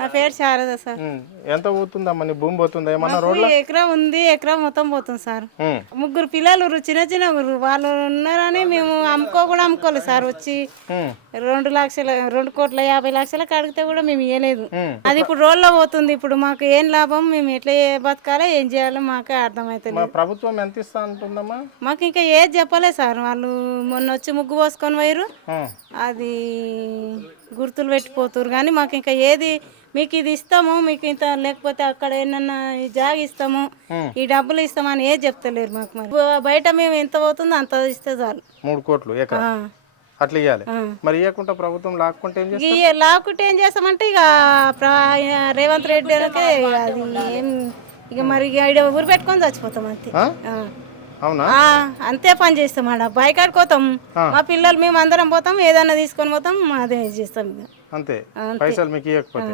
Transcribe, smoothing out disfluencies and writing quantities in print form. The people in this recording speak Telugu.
నా పేరు శారద సార్. ఎంత పోతుందమ్మా నీ భూమి పోతుందా ఏమన్నా రోడ్ల ఎకరం ఉంది, ఎకరం మొత్తం పోతుంది సార్. ముగ్గురు పిల్లలు చిన్న చిన్న వాళ్ళు ఉన్నారని మేము కూడా అమ్ముకోలేదు సార్. వచ్చి 2,50,00,000 అడిగితే కూడా మేము ఇవ్వలేదు. అది ఇప్పుడు రోడ్లో పోతుంది. ఇప్పుడు మాకు ఏం లాభం, మేము ఎట్లా బతకాలో ఏం చేయాలో మాకే అర్థమవుతుంది. ప్రభుత్వం ఎంత ఇస్తా అంటుందమ్మా? మాకు ఇంకా ఏది చెప్పలేదు సార్. వాళ్ళు మొన్న వచ్చి ముగ్గు పోసుకొని పోయారు, అది గుర్తులు పెట్టిపోతురు. కానీ మాకు ఇంకా ఏది మీకు ఇది ఇస్తాము, మీకు ఇంత లేకపోతే అక్కడ ఏమన్నా ఈ జాగ ఇస్తాము, ఈ డబ్బులు ఇస్తామని ఏది చెప్తలేరు మాకు. మరి బయట మేము ఎంత పోతుందో అంత ఇస్తే చాలు. 3 కోట్లు ఎకరం అట్లా ఇవ్వాలి. మరి ఇవ్వకుండా ప్రభుత్వం లాక్కుంటే ఏం చేస్తాం? లాక్కుంటే ఏం చేస్తామంటే ఇక రేవంత్ రెడ్డి అది ఏం ఇక మరి ఇక ఊరు పెట్టుకొని చచ్చిపోతాం అంతే. అవునా? అంతే పని చేస్తాం. ఆడ బైకాడికి పోతాం, మా పిల్లలు మేము అందరం పోతాం, ఏదన్నా తీసుకొని పోతాం, అదే చేస్తాం. అంతే, పైసలు మీకు ఇవ్వకపోతే